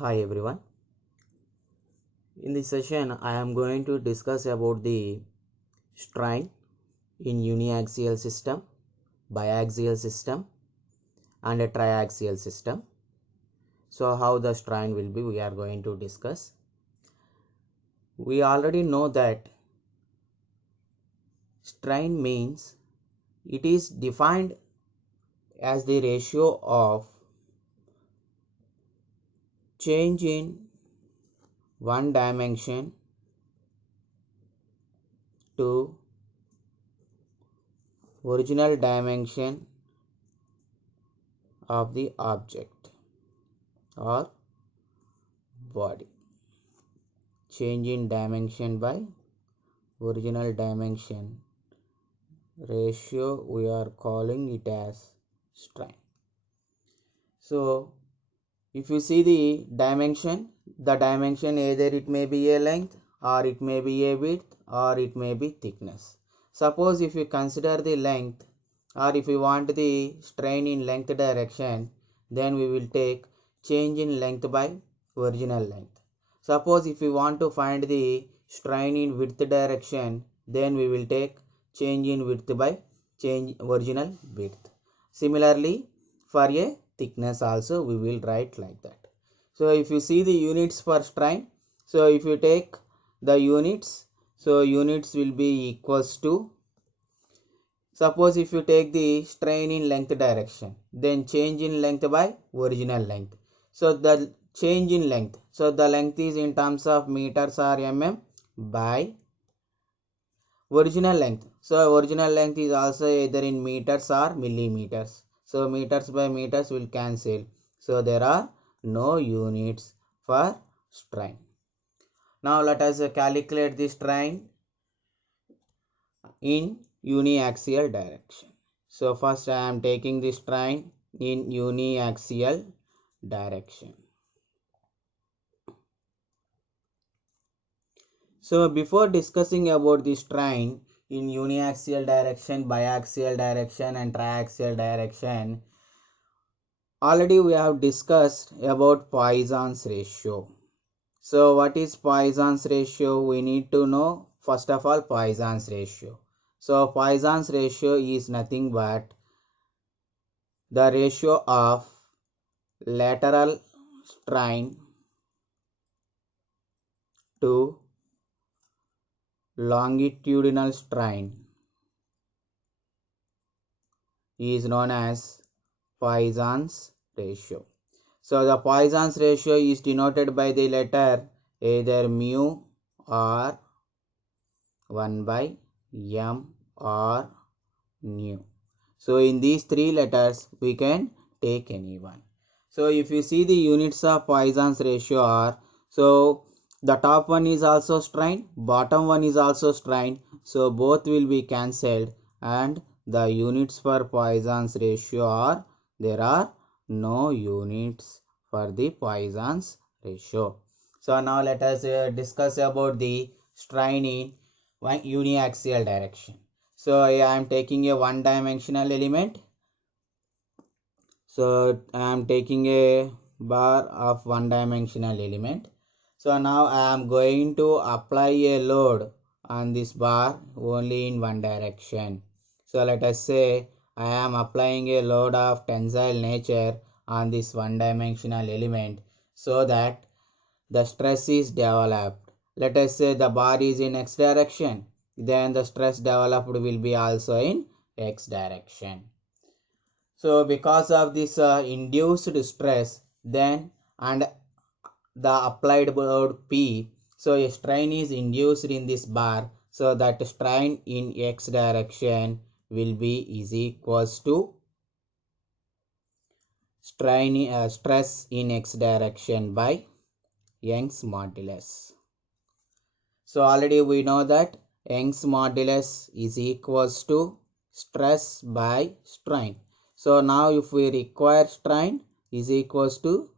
Hi everyone. In this session, I am going to discuss about the strain in uniaxial system, biaxial system, and a triaxial system. So, how the strain will be, we are going to discuss. We already know that strain means it is defined as the ratio of change in one dimension to original dimension of the object or body. Change in dimension by original dimension ratio, we are calling it as strain. So if you see the dimension either it may be a length or it may be a width or it may be thickness. Suppose if you consider the length, or if you want the strain in length direction, then we will take change in length by original length. Suppose if we want to find the strain in width direction, then we will take change in width by change original width. Similarly, for a thickness also we will write like that. So if you see the units for strain, so if you take the units, so units will be equals to, suppose if you take the strain in length direction, then change in length by original length. So the change in length, so the length is in terms of meters or mm by original length. So original length is also either in meters or millimeters. So meters by meters will cancel. So there are no units for strain. Now let us calculate the strain in uniaxial direction. So first I am taking the strain in uniaxial direction. So before discussing about the strain in uniaxial direction, biaxial direction and triaxial direction, already we have discussed about Poisson's ratio. So what is Poisson's ratio? We need to know first of all Poisson's ratio. So Poisson's ratio is nothing but the ratio of lateral strain to longitudinal strain is known as Poisson's ratio. So the Poisson's ratio is denoted by the letter either mu or 1 by m or nu. So in these three letters we can take any one. So if you see the units of Poisson's ratio are, so the top one is also strain, bottom one is also strain, so both will be cancelled, and the units for Poisson's ratio are, there are no units for the Poisson's ratio. So now let us discuss about the strain in uniaxial direction. So I am taking a one dimensional element. So I am taking a bar of one dimensional element. So now I am going to apply a load on this bar only in one direction. So let us say I am applying a load of tensile nature on this one dimensional element so that the stress is developed. Let us say the bar is in x direction, then the stress developed will be also in x direction. So because of this induced stress, then and the applied load P, so a strain is induced in this bar, so that strain in x direction will be is equals to stress in x direction by Young's modulus. So already we know that Young's modulus is equals to stress by strain. So now if we require strain is equals to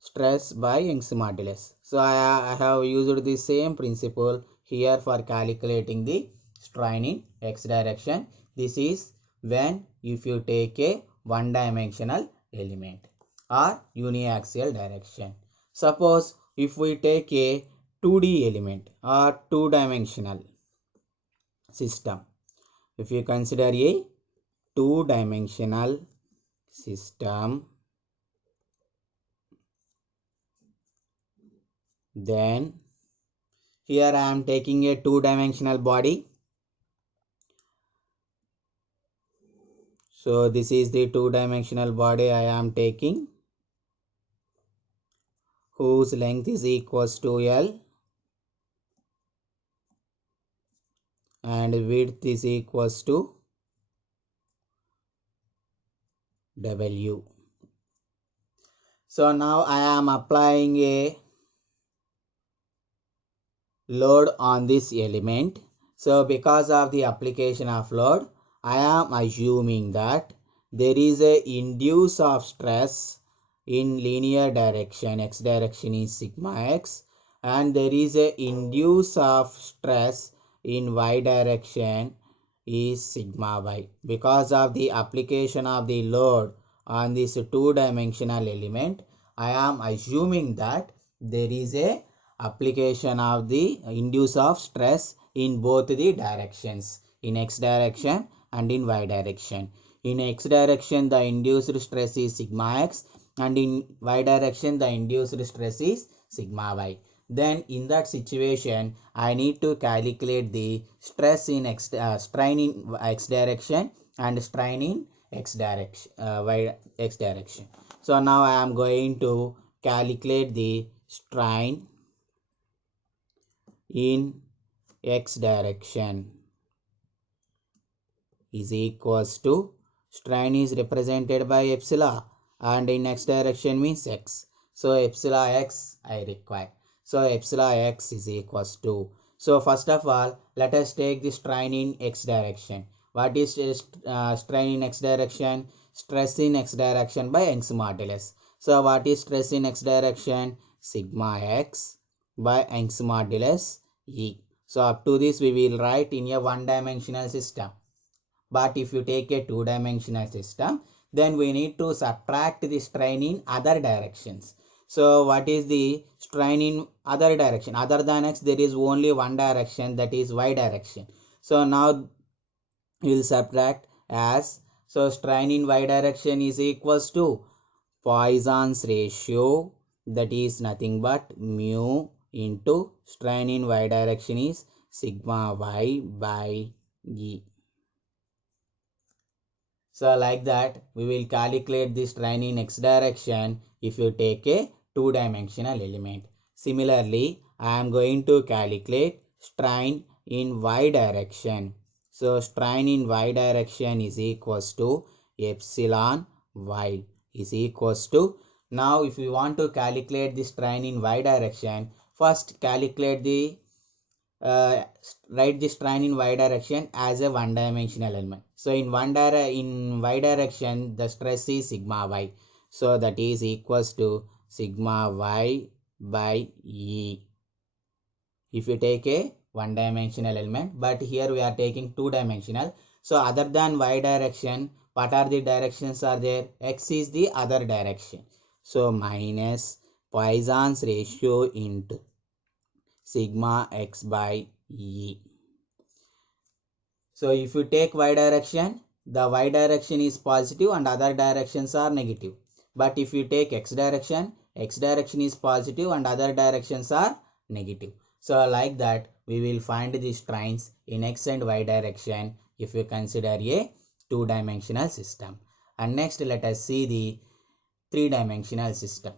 stress by Young's modulus. So I have used the same principle here for calculating the strain in x direction. This is when if you take a one dimensional element or uniaxial direction. Suppose if we take a 2D element or two-dimensional system, if you consider a two-dimensional system, then here I am taking a two-dimensional body. So this is the two-dimensional body I am taking, whose length is equals to L and width is equals to W. So now I am applying a load on this element. So because of the application of load, I am assuming that there is a induce of stress in linear direction, x direction is sigma x, and there is a induce of stress in y direction is sigma y. Because of the application of the load on this two-dimensional element, I am assuming that there is a application of the induce of stress in both the directions, in x direction and in y direction. In x direction the induced stress is sigma x, and in y direction the induced stress is sigma y. Then in that situation I need to calculate the stress in strain in x direction and strain in x direction, y x direction. So now I am going to calculate the strain in x direction is equals to, strain is represented by epsilon and in x direction means x. So epsilon x I require. So epsilon x is equals to. So first of all, let us take the strain in x direction. What is strain in x direction? Stress in x direction by Young's modulus. So what is stress in x direction? Sigma x by Young's modulus E. So up to this we will write in a one-dimensional system. But if you take a two-dimensional system, then we need to subtract the strain in other directions. So what is the strain in other direction? Other than x, there is only one direction, that is y direction. So now we will subtract as, so strain in y direction is equals to Poisson's ratio, that is nothing but mu into strain in y direction is sigma y by E. So like that we will calculate this strain in x direction if you take a two-dimensional element. Similarly, I am going to calculate strain in y direction. So strain in y direction is equals to epsilon y is equals to. Now if you want to calculate the strain in y direction, first calculate the write this strain in y direction as a one-dimensional element. So in y direction the stress is sigma y. So that is equals to sigma y by E. If you take a one-dimensional element, but here we are taking two-dimensional. So other than y direction, what are the directions are there? X is the other direction. So minus Poisson's ratio into sigma x by E. So if you take y direction, the y direction is positive and other directions are negative. But if you take x direction is positive and other directions are negative. So like that we will find the strains in x and y direction if you consider a two-dimensional system. And next let us see the three-dimensional system.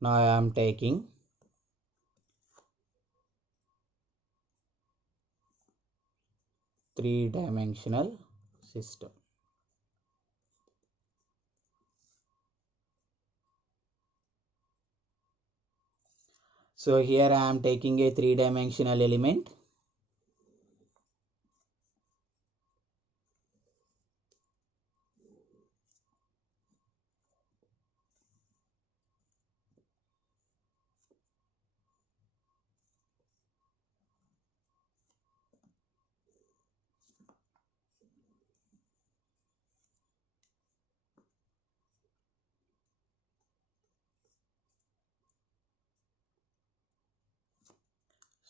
Now I am taking three-dimensional system. So here I am taking a three-dimensional element.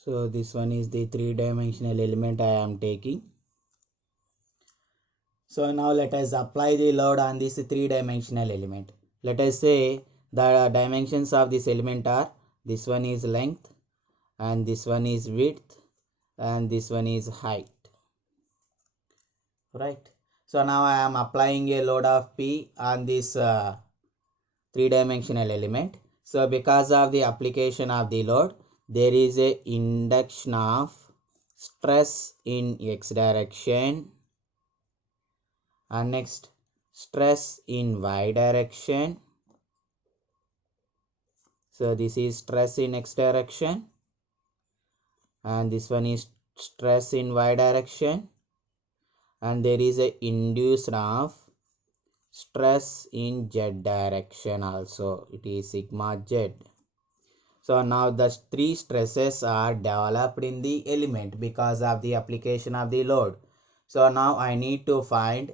So this one is the three-dimensional element I am taking. So now let us apply the load on this three-dimensional element. Let us say the dimensions of this element are, this one is length, and this one is width, and this one is height. Right. So now I am applying a load of P on this three-dimensional element. So because of the application of the load, there is a induction of stress in x direction, and next stress in y direction. So this is stress in x direction, and this one is stress in y direction, and there is a induced of stress in z direction also. It is sigma z. So now the three stresses are developed in the element because of the application of the load. So now I need to find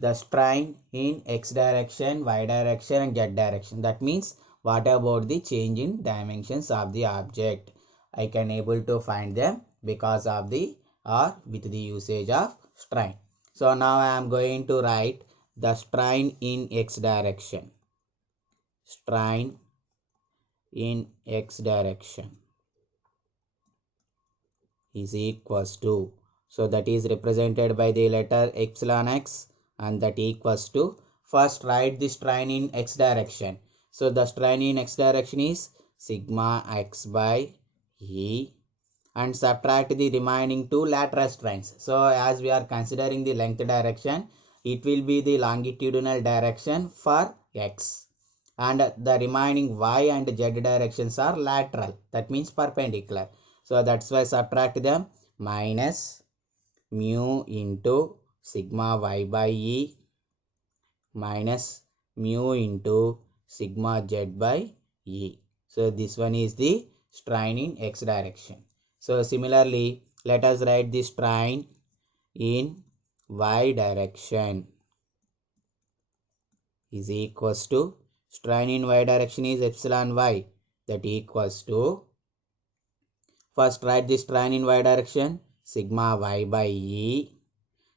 the strain in x direction, y direction and z direction. That means what about the change in dimensions of the object? I can able to find them because of the or with the usage of strain. So now I am going to write the strain in x direction. Strain in x direction is equals to, so that is represented by the letter epsilon x, and that equals to, first write the strain in x direction. So the strain in x direction is sigma x by E, and subtract the remaining two lateral strains. So as we are considering the length direction, it will be the longitudinal direction for x, and the remaining y and z directions are lateral, that means perpendicular. So that's why subtract them, minus mu into sigma y by E minus mu into sigma z by E. So this one is the strain in x direction. So similarly, let us write the strain in y direction is equals to, strain in y direction is epsilon y, that equals to, first write the strain in y direction, sigma y by E.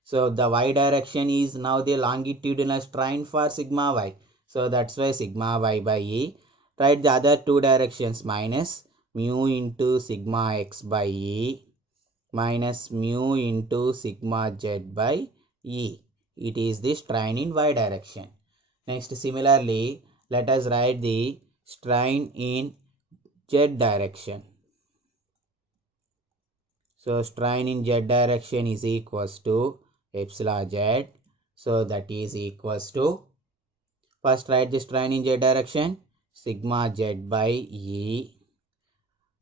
So the y direction is now the longitudinal strain for sigma y. So that's why sigma y by E. Write the other two directions, minus mu into sigma x by E minus mu into sigma z by E. It is the strain in y direction. Next, similarly, let us write the strain in z direction. So strain in z direction is equals to epsilon z. So that is equals to, first write the strain in z direction, sigma z by E.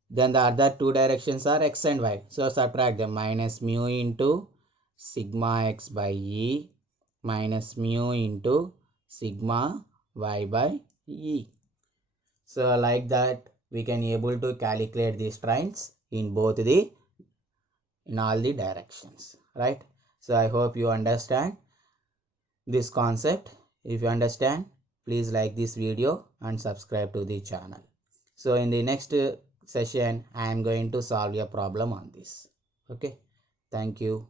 Then the other two directions are x and y. So subtract them, minus mu into sigma x by E minus mu into sigma y by E. So like that we can able to calculate the strains in both the, in all the directions, right? So I hope you understand this concept. If you understand, please like this video and subscribe to the channel. So in the next session I am going to solve a problem on this. Okay, thank you.